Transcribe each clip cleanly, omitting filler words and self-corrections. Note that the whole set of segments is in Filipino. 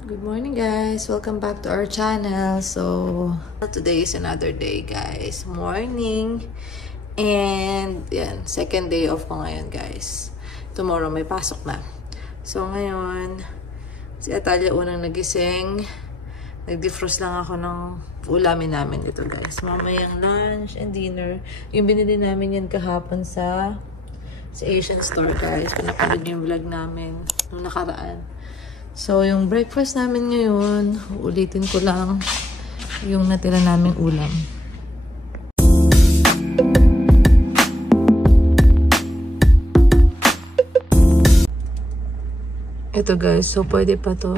Good morning guys, welcome back to our channel. So today is another day guys, morning, and yan, second day off ko ngayon guys. Tomorrow may pasok na. So ngayon si Atalia unang nagising, nag-defrost lang ako ng ulamin namin dito guys, mamayang lunch and dinner. Yung binili namin yan kahapon sa Asian store guys, pinapanood yung vlog namin nung nakaraan. So, yung breakfast namin ngayon, ulitin ko lang yung natira naming ulam. Ito guys, so pwede pa to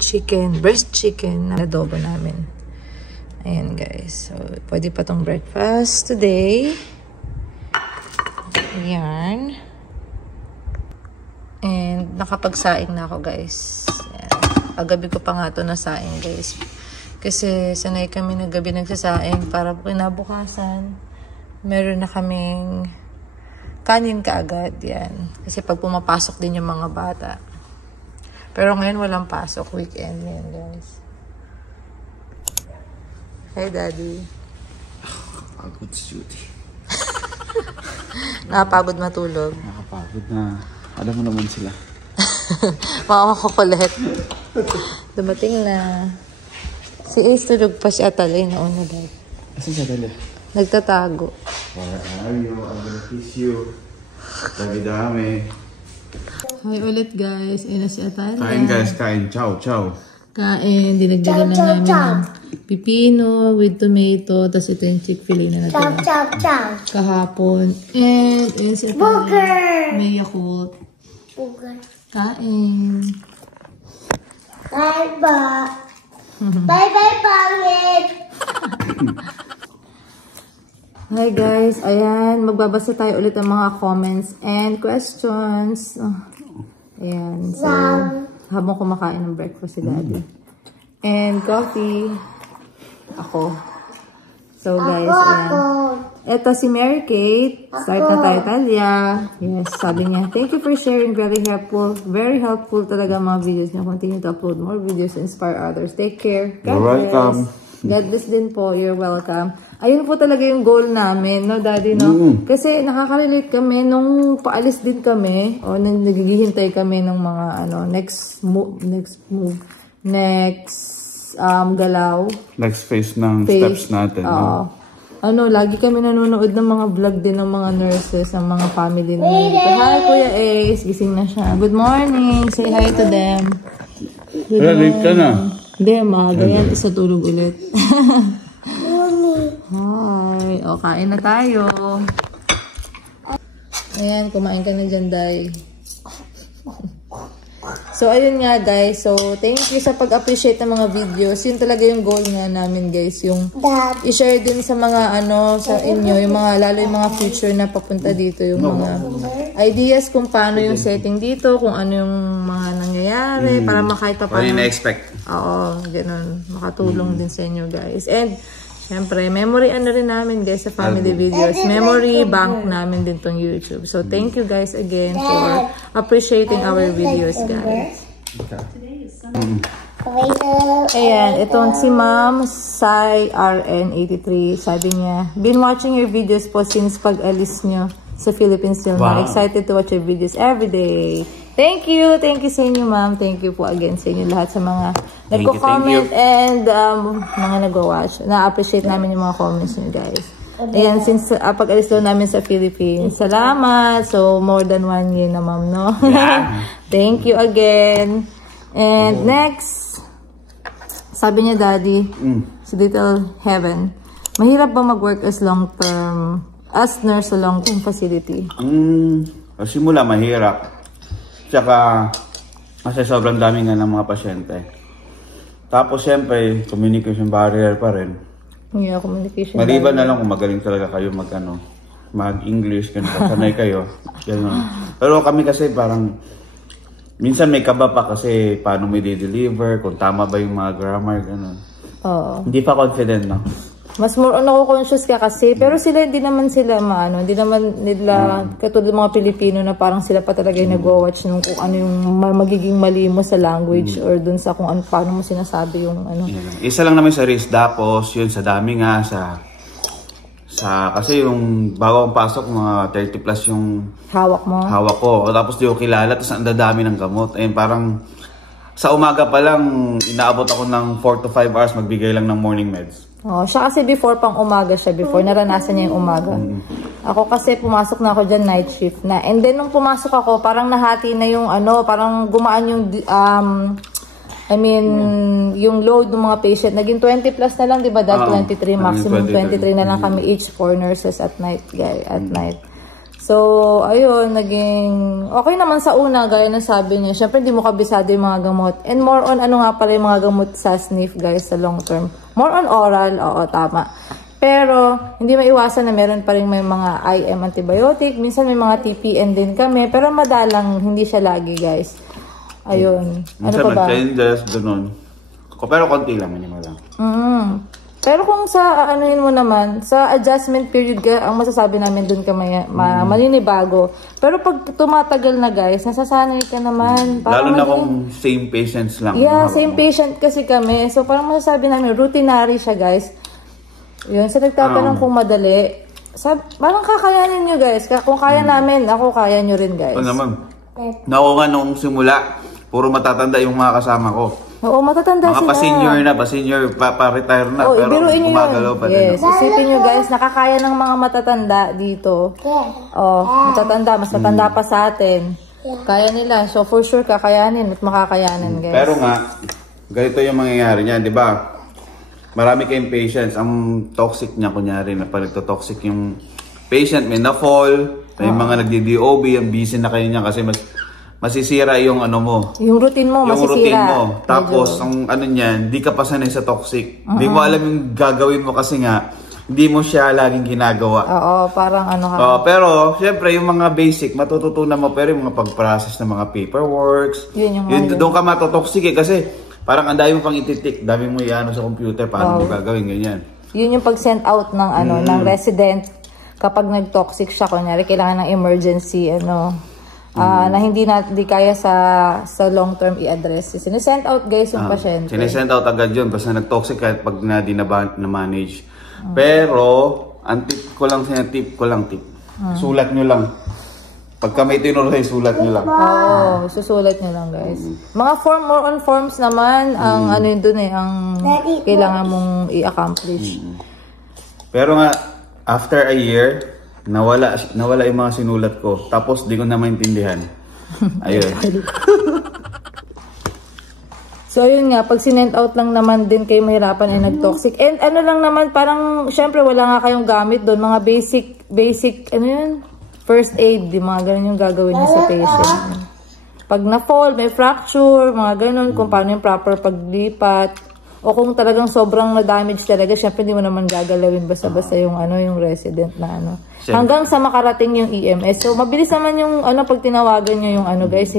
chicken, breast chicken na adobo namin. Ayan guys, so pwede pa tong breakfast today. Ayan. And nakapagsaing na ako guys. Agabi ko pa nga ito nasaing guys. Kasi sanay kami na gabi nagsasaing para kinabukasan meron na kaming kanin kaagad. Yan. Kasi pag pumapasok din yung mga bata. Pero ngayon walang pasok. Weekend yan guys. Hey daddy. Pagod si Judy. Nakapagod matulog. Nakapagod na. Alam mo naman sila. Mga makukulit. Dumating na. Si Ace tulog pa si Atalay na una dahil. Asan siya dali? Nagtatago. Where are you? I'm gonna kiss you. Dami-dami. Hi ulit guys. Ayun na si Atalay. Kain guys, kain. Ciao, ciao. Kain. Dinagdagan na namin ng pipino with tomato. Tapos ito yung Chick-fil-A na natin. Kahapon. And ayun si Atalay. Burger! May Yakult. Burger. Kain. Bye bye. Bye bye pangit. Hi guys, ayan, magbabasa tayo ulit ng mga comments and questions. Ayan, so habang kumakain ng breakfast si Daddy. And coffee. Ako. So guys, ayan. Ito si Mary Kate. Start na tayo, Talia. Yes, sabi niya, thank you for sharing. Very helpful talaga mga videos niya. Continue to upload more videos to inspire others. Take care. You're welcome. God bless din po. You're welcome. Ayun po talaga yung goal namin, no, Daddy, no? Kasi nakaka-relate kami nung paalis din kami o naghihintay kami ng mga next galaw. Next phase ng steps natin. Lagi kami nanonood ng mga vlog din ng mga nurses, ng mga family nila. Hi, Kuya Ace. Gising na siya. Good morning. Say hi to them. Late ka na. Hindi, maaga yan. Isa tulog ulit. Hi. O, kain na tayo. Ayan, kumain ka na dyan, Day. So, ayun nga guys. So, thank you sa pag-appreciate ng mga videos. Yun talaga yung goal nga namin guys. Yung i-share din sa mga sa inyo. Yung mga, lalo yung mga future na papunta dito. Yung mga ideas kung paano yung setting dito. Kung ano yung mga nangyayari. Para makahit pa paano. What do you expect? Oo, ganun. Makatulong din sa inyo guys. And, syempre, memory rin namin guys sa family videos. Memory bank namin din tong YouTube. So, thank you guys again for appreciating our videos guys. Ayan, itong si Ma'am Sai RN83. Sabi niya, been watching your videos po since pag-alis nyo sa Philippines till now. Excited to watch your videos every day. Thank you sa inyo ma'am. Thank you po again sa inyo lahat sa mga nagko-comment and mga nag-watch. Na-appreciate namin yung mga comments nyo guys. Ayan, since pag-alis daw namin sa Philippines. Salamat! So, more than 1 year na ma'am, no? Yeah. Thank you again. And next, sabi niya Daddy, si Little Heaven, mahirap ba mag-work as nurse sa long-term facility? Simula mahirap. Tsaka, kasi sobrang dami nga ng mga pasyente. Tapos, siyempre, communication barrier pa rin. Yeah, communication maliban na lang kung magaling talaga kayo mag-English, sanay kayo. Ganun. Pero kami kasi parang, minsan may kaba pa kasi paano may deliver, kung tama ba yung mga grammar, gano'n. Oo. Hindi pa confident, no? Mas more on ako conscious ka kasi, pero sila hindi naman sila hindi naman nila katulad ng mga Pilipino na parang sila pa talaga yung nag-watch nung kung ano yung magiging mali mo sa language or dun sa kung ano, paano mo sinasabi yung ano. Isa lang naman sa risk, tapos yun sa dami nga kasi yung bago akong pasok, mga 30 plus yung hawak ko. Tapos di ko kilala, tapos ang dadami ng gamot. Ayun, parang sa umaga pa lang, inaabot ako ng 4 to 5 hours magbigay lang ng morning meds. Siya kasi before pang umaga siya, naranasan niya yung umaga. Ako kasi pumasok na ako dyan night shift na. And then nung pumasok ako, parang nahati na yung parang gumaan yung yung load ng mga patient. Naging 20 plus na lang, di ba? Dahil 23, maximum 23 na lang kami each 4 nurses at night. So, ayun, naging okay naman sa una, gaya na sabi niya. Siyempre, hindi mo kabisado yung mga gamot. And more on, ano nga pala yung mga gamot sa SNF, guys, sa long term. More on oral, oo, tama. Pero, hindi maiwasan na meron pa rin may mga IM antibiotic. Minsan may mga TPN din kami. Pero madalang, hindi siya lagi, guys. Ayun. Ano pa ba? Changes, ganun. Pero konti lang, minimal lang. Pero kung sa anuhin mo naman, sa adjustment period ka, ang masasabi namin dun ka malinibago. Pero pag tumatagal na guys, nasasanay ka naman. Lalo na kung same patients lang. Yeah, same patient kasi kami. So parang masasabi namin, routinary siya guys. Yun, sa nagtatanong kung madali. Parang kakayanin nyo guys. Kung kaya namin, ako kaya nyo rin guys. Ito naman. Ako nga nung simula, puro matatanda yung mga kasama ko. Oo, matatanda sila. Mga pa-senior, pa-retire na, pero gumagalaw pa din. Yes, isipin nyo guys, nakakaya ng mga matatanda dito. Matatanda, mas matanda pa sa atin. Kaya nila, so for sure kakayanin at makakayanin guys. Pero nga, ganito yung mangyayari niyan, di ba? Marami kayong patients, ang toxic niya, kunyari, na pag nagtotoxic yung patient, may na-fall, may mga nagdi-DOB, ang busy na kayo niya kasi masisira yung ano mo. Yung routine mo, masisira. Yung routine mo. Tapos, ang ano niyan, hindi ka pa sanay sa toxic. Hindi mo alam yung gagawin mo kasi nga, hindi mo siya laging ginagawa. Oo, parang ano ka. Pero, syempre, yung mga basic, matututunan mo, pero yung mga pag-process ng mga paperworks, yun doon ka matotoxic kasi parang ang dami mo pang ititik, dami mo iano sa computer, paano mo gagawin, ganyan. Yun yung pag-send out ng ng resident kapag nag-toxic siya, kunyari, kailangan ng emergency, na hindi kaya sa long term i-address. Sinesend out guys yung pasyente. Sinesend out agad yun basta nag-toxic kahit pag di na-manage. Pero, ang tip ko lang, sulat nyo lang. Pagka may tinuro, sulat nyo lang. Oo, susulat nyo lang guys. Mga more on forms naman, ang ano yun dun ang kailangan mong i-accomplish. Pero nga, after a year, nawala yung mga sinulat ko. Tapos di ko na maintindihan. Ayun. So ayun nga, pag sinend out lang naman din kayo mahirapan ay nag-toxic. And ano lang naman, parang syempre wala nga kayong gamit doon. Mga basic, first aid, mga ganun yung gagawin niyo sa patient. Pag na-fall, may fracture, mga ganun, kung paano yung proper paglipat. O kung talagang sobrang na-damage talaga, syempre hindi mo naman gagalawin basta-basta yung yung resident na hanggang sa makarating yung EMS. So mabilis naman yung pag tinawagan nyo yung guys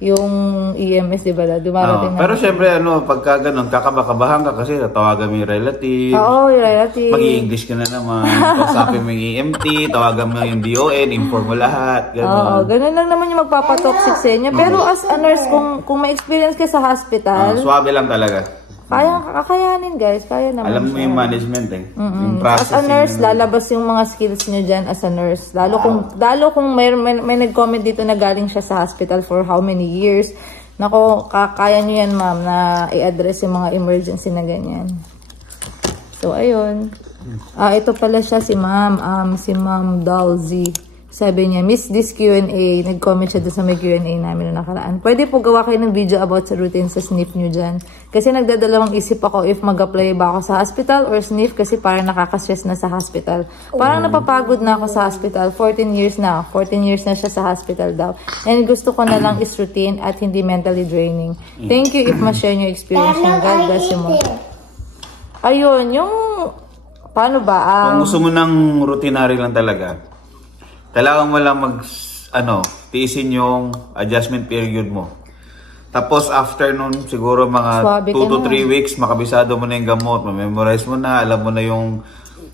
yung EMS, diba? Dumarating na. Pero syempre pagka ganun, kakabakabahan ka kasi tawagan mo yung relative. Oo, yung relative. Mag-i-English ka na naman. Kausapin mo yung EMT, tawagan mo yung DON, inform mo lahat. Ganun. Oo, ganun lang naman yung magpapatoxic sa inyo. Pero as a nurse, kung may experience ka sa hospital, swabe lang talaga. Kakayanin guys, kaya naman. Alam mo yung management yung process. As a nurse, lalabas yung mga skills nyo dyan as a nurse. Lalo kung may nag-comment dito na galing siya sa hospital for how many years. Nako, kaya nyo yan ma'am na i-address yung mga emergency na ganyan. So, ayun. Ito pala siya si ma'am. Si ma'am Dalzy. Sabi niya, miss this Q&A. Nag-comment siya doon sa may Q&A namin na nakaraan. Pwede po gawa kayo ng video about sa routine sa SNF nyo dyan. Kasi nagdadalawang isip ako if mag-apply ba ako sa hospital or SNF kasi parang nakaka-stress na sa hospital. Parang napapagod na ako sa hospital. 14 years na. 14 years na siya sa hospital daw. And gusto ko na lang is routine at hindi mentally draining. Thank you if ma-share nyo experience nyo. God bless you more. Ayun, yung... Paano ba? Kung gusto mo ng routinary lang talaga, kailangan mo lang tiisin yung adjustment period mo. Tapos after nun, siguro mga Swabe 2 to ka na. 3 weeks, makabisado mo na yung gamot, memorize mo na, alam mo na yung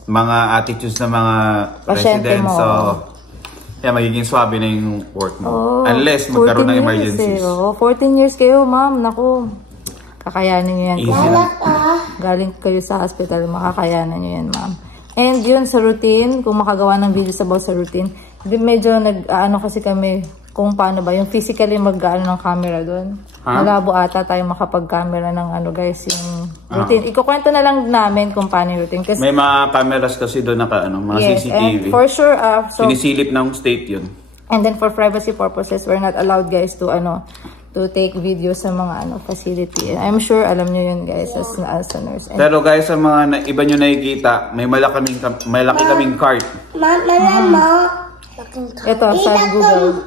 mga attitudes ng mga Pasyente residents. mo. So, kaya magiging swabe na yung work mo. Oh, Unless magkaroon 14 ng years emergencies. Eh. Oh, 14 years kayo, ma'am. Naku, kakayanan nyo yan. Easy na. Galing kayo sa hospital, makakayanan nyo yan, ma'am. And yun, sa routine, kung makagawa ng videos about sa routine, medyo nag-ano kasi kami, kung paano ba, yung physically mag-ano ng camera doon. Malabo ata tayo makapag-camera ng ano guys, yung routine. Ikukwento na lang namin kung paano yung routine. Kasi, May mga cameras kasi doon naka mga yes, CCTV. and for sure, so, Sinisilip ng state yun. and then for privacy purposes, we're not allowed guys to to take videos sa mga facility. And I'm sure alam niyo yun guys as a nurse. And Pero guys, sa mga iba nyo nakikita, may malaki kaming cart. ito sa Google.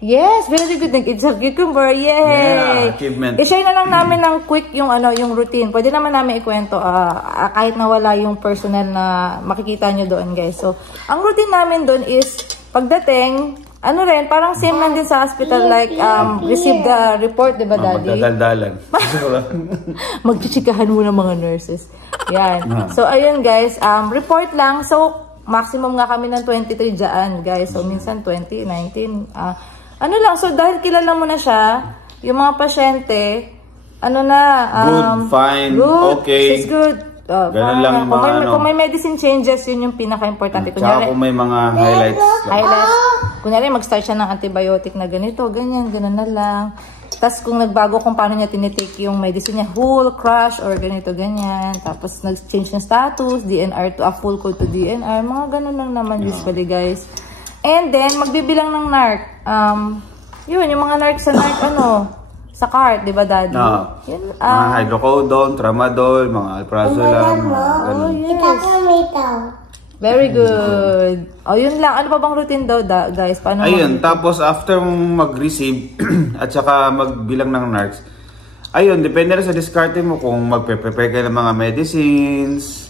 Yes, very good. It's a cucumber. Yay! Yeah, achievement. I-share na lang namin ng quick yung yung routine. Pwede naman namin ikwento kahit na wala yung personal na makikita nyo doon, guys. So, ang routine namin doon is pagdating, parang same lang din sa hospital, like receive the report, 'di ba, Daddy? Magdadaldalan. Magchichikahan muna mga nurses. Yan. So, ayun guys, report lang. So, maximum nga kami ng 23 dyan, guys. So, minsan 20, 19. So, dahil kilala mo na siya, yung mga pasyente, Good, fine, good, okay. she's good. Ganun lang yung mga kung may medicine changes, yun yung pinaka-importante. Tsaka kung may mga highlights. Kunyari, mag-start siya ng antibiotic na ganito, ganyan na lang. Tapos kung nagbago kung paano niya tinitake yung medicine niya, whole, crush, or ganito, ganyan. Tapos nag-change ng status, DNR to a full code to DNR. Mga ganun lang naman usually, guys. And then, magbibilang ng NARC. Yung mga NARC sa NARC, sa cart, di ba, Daddy? Yun, mga hydrocodone, tramadol, mga alprazolam, ganun. Very good. Yun lang. Ano pa bang routine daw, guys? Paano Ayun, tapos after mag-receive at saka magbilang ng NARCs, ayun, depende rin sa diskarte mo kung magpe-prepare ka ng mga medicines,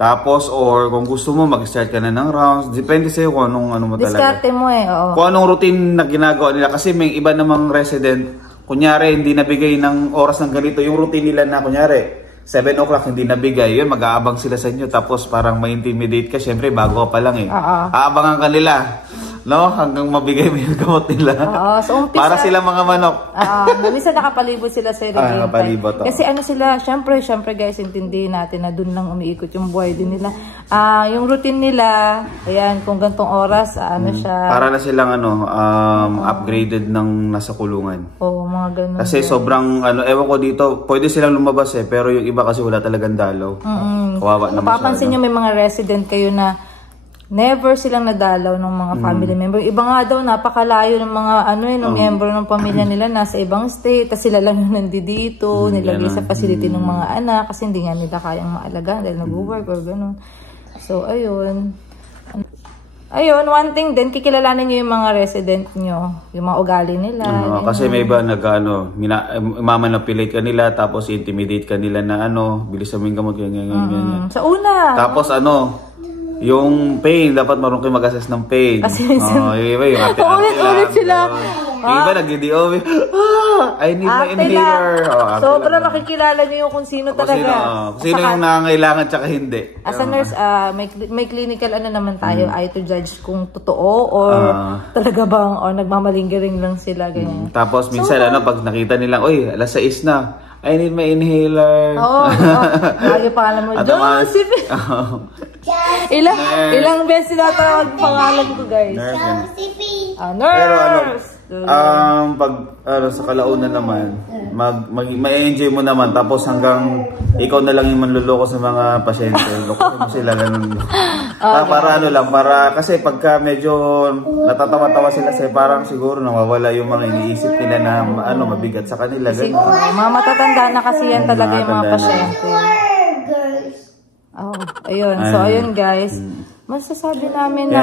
tapos or kung gusto mo mag-start ka na ng rounds, depende sa'yo kung anong mo talaga. Diskarte mo oo. Kung anong routine na ginagawa nila, kasi may iba namang resident, kunyari hindi nabigay ng oras ng ganito, yung routine nila na kunyari, 7 o'clock hindi nabigay, yun, mag-aabang sila sa inyo, tapos parang ma-intimidate ka, syempre bago ka pa lang aabangan ka nila, no? Hanggang mabigay mo yung gamot nila. So umpisa, para sila mga manok. minsan nakapalibot sila sa nakapalibot, kasi sila, syempre guys, intindihin natin na dun lang umiikot yung buhay din nila. Yung routine nila, ayan, kung gantong oras, siya. Para na silang upgraded ng nasa kulungan. Mga ganun. Kasi sobrang, ewan ko dito, pwede silang lumabas pero yung iba kasi wala talagang dalaw. Kawawa naman siya. Mapapansin nyo may mga resident kayo na never silang nadalaw ng mga family member. Iba nga daw, napakalayo ng mga ng miyembro ng pamilya nila nasa ibang state, tapos sila lang yung nandito, nilagay sa facility ng mga anak kasi hindi nga nila kayang maalagaan dahil nag-work or gano'n. So, ayun. One thing din, kikilalanin nyo yung mga resident nyo, yung mga ugali nila. Kasi may iba mamanipulate ka nila, tapos intimidate ka nila na bilis mo yung gamot, ganyan. Sa una. Tapos yung pain, dapat marunong kayo mag-assess ng pain. Yung iba, yung ate-ate lang. Ulit sila. Yung iba, nag-DOV. I need my inhaler. Sobra makikilala nyo yung kung sino talaga. Sino yung nangangailangan tsaka hindi. As a nurse, may clinical naman tayo, ay to judge kung totoo or talaga bang nagmamalingaring lang sila. Ganyan. Tapos minsan, pag nakita nilang, alas 6 na. I need my inhaler. Lagi pa alam mo, Joseph. Ilang beses sinatawag pangalan ko, guys. Nurse. Pag sa kalaunan naman, may-enjoy mo naman, tapos hanggang ikaw na lang yung manluloko sa mga pasyente. Lokohin mo sila, ganun. Para kasi pagka medyo natatawa-tawa sila parang siguro nawawala yung mga iniisip nila na mabigat sa kanila. Mga matatanda na kasi yan talaga yung mga pasyente. Ayun. So, ayun guys. Masasabi namin na,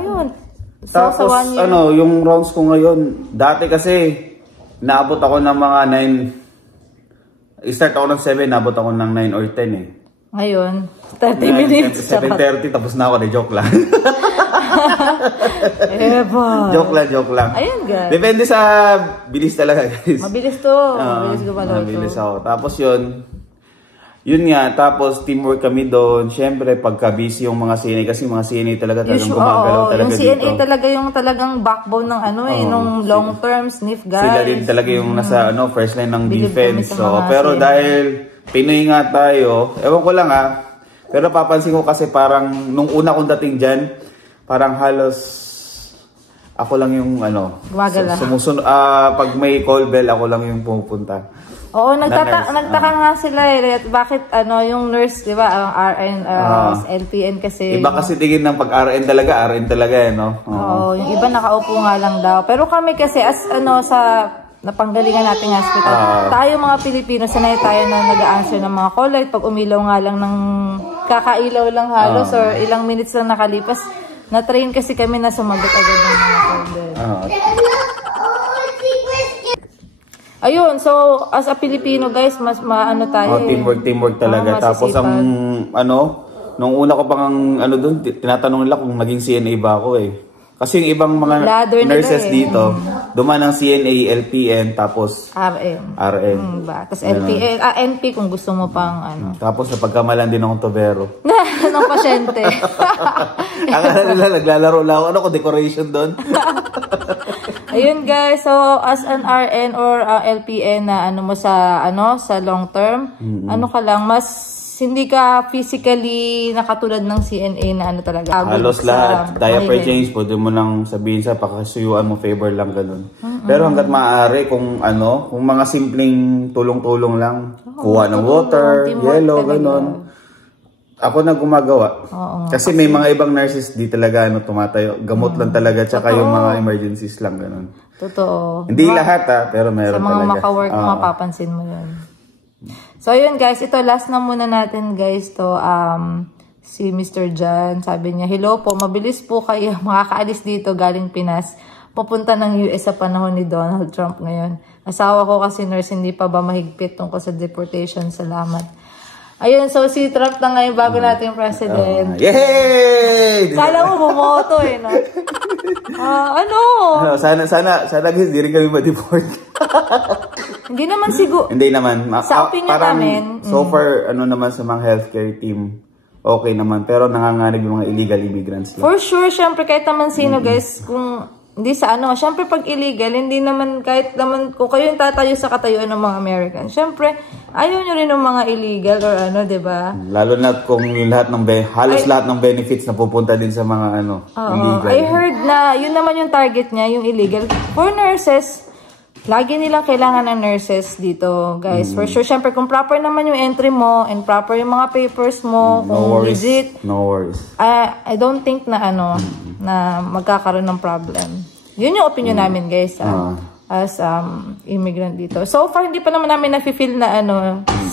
ayun. Tapos, yung rounds ko ngayon, dati kasi, naabot ako ng mga 9, start ako ng 7, naabot ako ng 9 or 10 Ngayon, 30 minutes. 7:30, tapos na ako, joke lang. Joke lang. Ayun, guys. Depende sa bilis talaga, guys. Mabilis to. Mabilis gumalaw to. Mabilis ako. Tapos yun nga, tapos teamwork kami doon. Siyempre, pagka busy yung mga CNA, kasi mga CNA talaga talagang gumagalaw talaga yung CNA dito. talaga yung talagang backbone ng nung long term sniff guys. Sila din talaga yung nasa first line ng defense. So, pero dahil Pinoy nga tayo, ewan ko lang pero papansin ko kasi parang nung una kong dating dyan, parang halos ako lang yung gumagala. Sumusunod, pag may call bell, ako lang yung pumupunta. Oo, nagtaka nga sila bakit yung nurse, di ba, ang RN, LPN kasi. Iba kasi tingin ng pag RN talaga no? Oo, yung iba nakaupo nga lang daw. Pero kami kasi sa napanggalingan nating hospital, tayo mga Pilipino, sanay tayo na nag-a-answer ng mga call light. Pag umilaw nga lang ng kakailaw lang halos or ilang minutes lang nakalipas, na-train kasi kami na sumagot agad ng mga call light. Ayun, so as a Filipino guys, mas maano tayo. Teamwork talaga. Tapos nung una ko pang doon, tinatanong nila kung naging CNA ba ako Kasi yung ibang mga nurses dito, dumaan ng CNA, LPN, tapos RN. Tapos LPN, NP kung gusto mo pang Tapos napagkamalan din akong tubero. ng pasyente. Akala nila naglalaro lang ako. Decoration doon. Ayun guys, so as an RN or LPN na mo sa long term, ka lang, mas hindi ka physically nakatulad ng CNA na talaga. Halos lahat, diaper change, pwede mo lang sabihin sa pakasuyuan mo, favor lang ganun. Pero hanggat maaari, kung mga simpleng tulong-tulong lang, kuha ng water, yellow, ganun. Ako na gumagawa. Kasi may mga ibang nurses di talaga tumatayo. Gamot lang talaga, tsaka yung mga emergencies lang, ganun. Totoo. Hindi lahat pero meron talaga. Sa mga maka-work, mapapansin mo yun. So yun guys, ito last na muna natin guys to si Mr. John. Sabi niya, hello po, mabilis po kayo makakaalis dito galing Pinas. Papunta ng US sa panahon ni Donald Trump ngayon. Asawa ko kasi nurse, hindi pa ba mahigpit tungkol sa deportation? Salamat. Ayun, so si Trump na ngayon bago nating president. Yay! Kala mo bumoto no? Sana guys, di rin kami ma-deport. Hindi naman siguro. Hindi naman. Sa opinion namin. So far, naman sa mga healthcare team, okay naman. Pero nanganganib yung mga illegal immigrants lang. For sure, syempre, kahit naman sino guys, kung hindi sa syempre pag illegal, hindi naman, kahit naman, kung kayo yung tatayo sa katayuan ng mga American, syempre, ayaw nyo rin ng mga illegal or diba? Lalo na kung yung halos lahat ng benefits na pupunta din sa mga illegal. I heard na, yun naman yung target niya, yung illegal. For nurses, lagi nilang kailangan ng nurses dito, guys. For sure, syempre, kung proper naman yung entry mo, and proper yung mga papers mo, kung legit. No worries. I don't think na na magkakaroon ng problem. Yun yung opinion namin, guys, as immigrant dito. So far, hindi pa naman namin nafe-feel na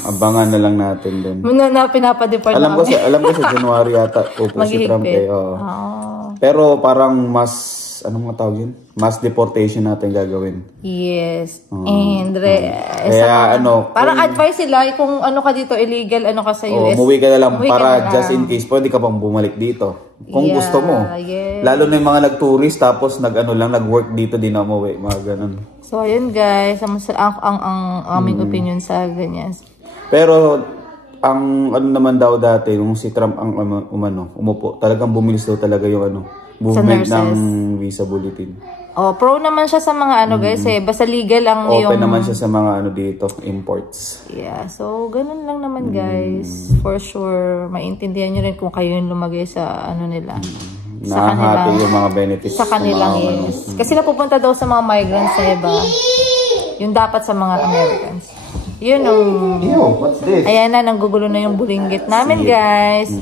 abangan na lang natin din. Na pinapa-deport alam ko sa January yata upo si Trump Pero parang mas anong tawag yun? Mass deportation natin gagawin. Yes. And kaya parang advice sila kung ka dito illegal, ka sa US. Umuwi ka na lang para just in case pwede ka pang bumalik dito. Kung gusto mo. Yes. Lalo na yung mga nag-tourist tapos nag-work dito din na umuwi. Mga ganun. So, ayun guys. Ang aming opinion sa ganyan. Pero, ang naman daw dati, nung si Trump ang umupo, talagang bumilis daw talaga yung movement ng visa bulletin. Pro naman siya sa mga guys basta legal ang open naman siya sa mga dito, imports. Yeah, so ganun lang naman guys. For sure, maintindihan nyo rin kung kayo yung lumagay sa nila. Sa kanilang, yung mga benefits. Sa kanilang, yes. Kasi napupunta daw sa mga migrants na iba. Yung dapat sa mga Americans. Yun what's this? Ayan na, nanggugulo na yung bulinggit namin guys.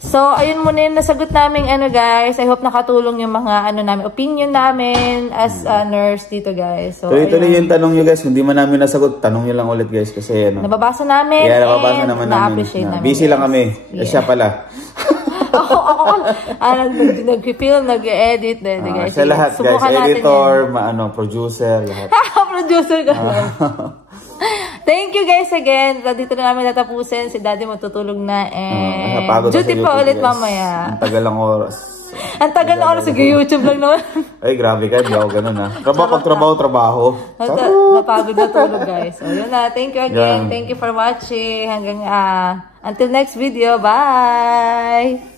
So, ayun muna yung nasagot namin guys. I hope nakatulong yung mga namin, opinion namin as a nurse dito guys. So, tuloy yung tanong nyo guys. Kung di man namin nasagot, tanong nyo lang ulit guys. Kasi nababasa namin. Yeah, nababasa naman namin. Namin. Busy lang kami. Yeah. Siya pala. ako nag-film, nag-edit. Sa lahat guys. Editor, producer, lahat. Producer ka lang. Thank you guys again. Dito na namin natapusin. Si Daddy matutulog na. And duty pa ulit mamaya. Ang tagal lang oras. Ang tagal na oras, sige, YouTube lang naman. Ay, grabe ka, di ako ganun ha. Trabaho. Napagod na tulog, guys. So, yun na. Thank you again. Thank you for watching. Hanggang, until next video. Bye!